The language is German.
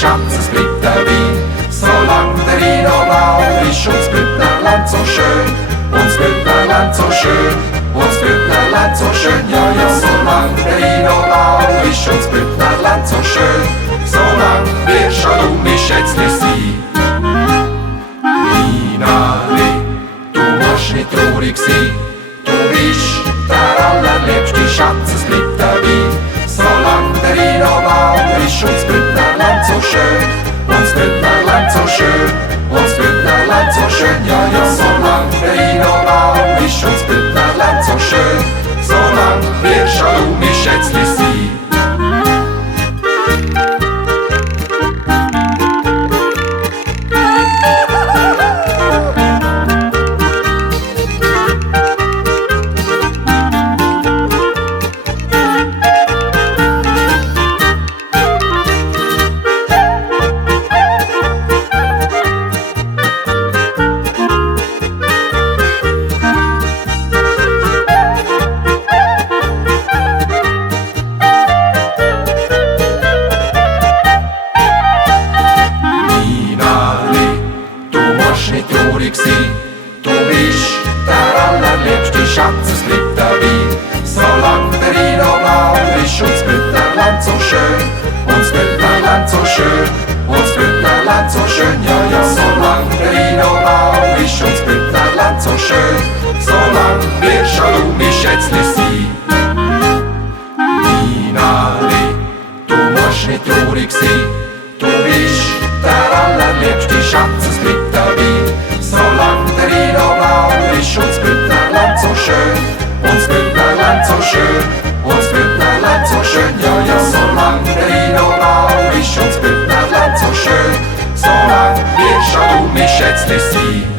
Schatz, es bleibt der Wein. Solange der Rhein noch blau ist und das Bündnerland so schön, und das Bündnerland so schön, und das Bündnerland so schön, ja, ja. Solange der Rhein noch blau ist und das Bündnerland so schön, solange wirst du mich schätzlich sein. Minale, du musst nicht traurig sein, du bist der allerliebste Schatz, es bleibt der Wein. Solange der Rhein noch blau ist und das Bündnerland so schön, und das Bündnerland so schön, und das Bündnerland so schön, ja, ja. Solange der Rhein noch blau ist und das Bündnerland so schön, solange wirst du mich schätzlich sein. Nicht traurig sein, du bist der allerliebste Schatz, es bleibt der Wein. Solange der Rhein noch blau ist und das Bündnerland so schön, und das Bündnerland so schön, und das Bündnerland so schön, ja, ja. Solange der Rhein noch blau ist und das Bündnerland so schön, solange wirst du mich schätzlich sein. Minale, du musst nicht traurig sein, du bist der allerliebste Schatz, es bleibt der Wein. Solange der Rhein noch blau ist und das Bündnerland so schön, und das Bündnerland so schön, und das Bündnerland so schön, ja, ja. Solange der Rhein noch blau ist und das Bündnerland so schön, solange wirst du mich schätzlich sein.